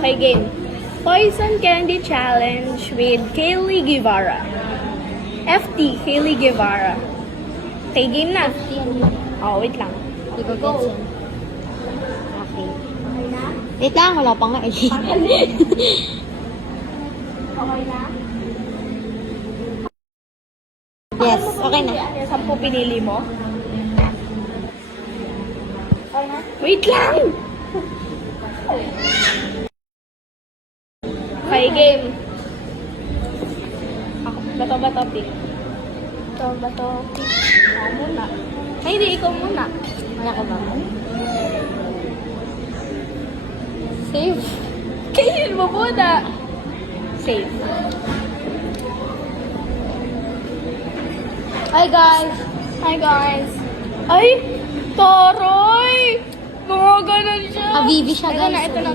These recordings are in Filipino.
Okay, game. Poison Candy Challenge with Kaylee Guevara. FT, Kaylee Guevara. Okay, game na. Oh, wait lang. Hindi ko gets yan. Okay. Wait lang, wala pa nga eh. Okay na? Yes, okay na. 10 pinili mo? Wait lang! Okay, game. Ako, bato, pick. Bato, pick. Ako muna. Ay, hindi, ikaw muna. Wala ka ba? Save. Kainin mo muna. Save. Hi, guys. Hi, guys. Ay! Toroy! Mga ganun siya. Habibi siya, guys. Ito na.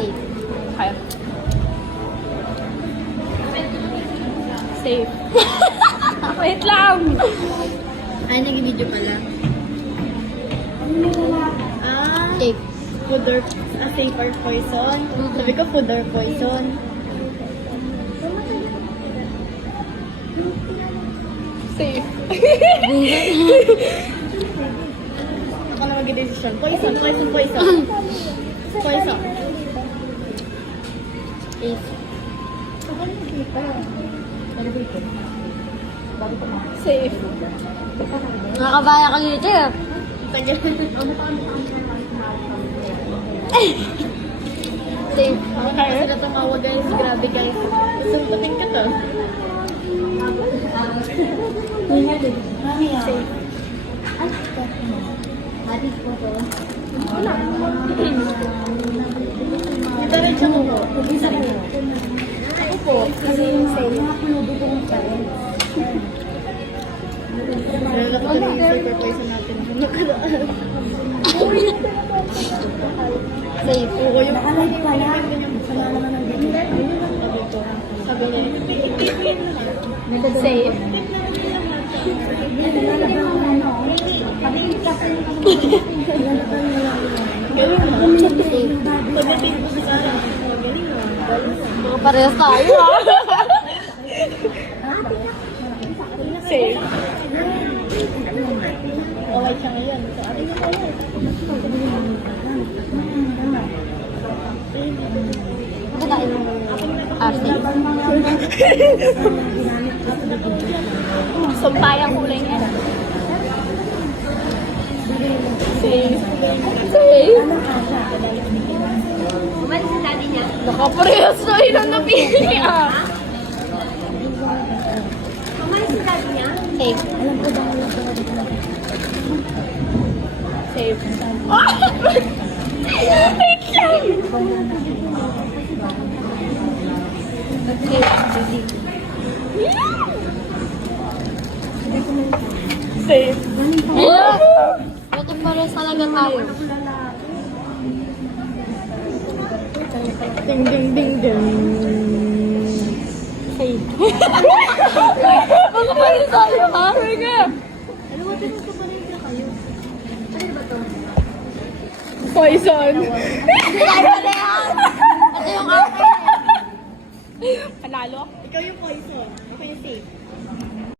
Safe. Okay. Save. Wait lang. Ay, nag-video pala. Safe. Food or safe or poison. Sabi ko food or poison. Save. Ako na mag-decision. Poison. Poison. Safe. Save. Nakakabaya ka dito eh. Safe. Kaya sila tumawag guys. Grabe guys. Sumputin ka to. Safe. Ito rin siya mo. Opo. Kasi yung save. Nalala ko yung safe or poison natin. Safe. Oo, yung nakalive pala. Sama naman ng video. Sabi niya. Save. Pagdating ko sa sarang. Magaling mo. Mga parehas tayo ah. Save. Okay siya ngayon. Sa atin na tayo. Pagkain mo. Safe. Sumpayang kulay niya. Save. Save. Nakaparehas na yun ang napili ah. Safe. Save. Wait lang. Save. Bakit parehas talaga tayo? Ding, ding, ding, ding. Safe. Ano ba rin tayo ha? Sige. Ano ba ito pa rin na kayo? Ano ba ito? Poison. Ito yung akin. Panalo? Ikaw yung poison. Ako yung safe.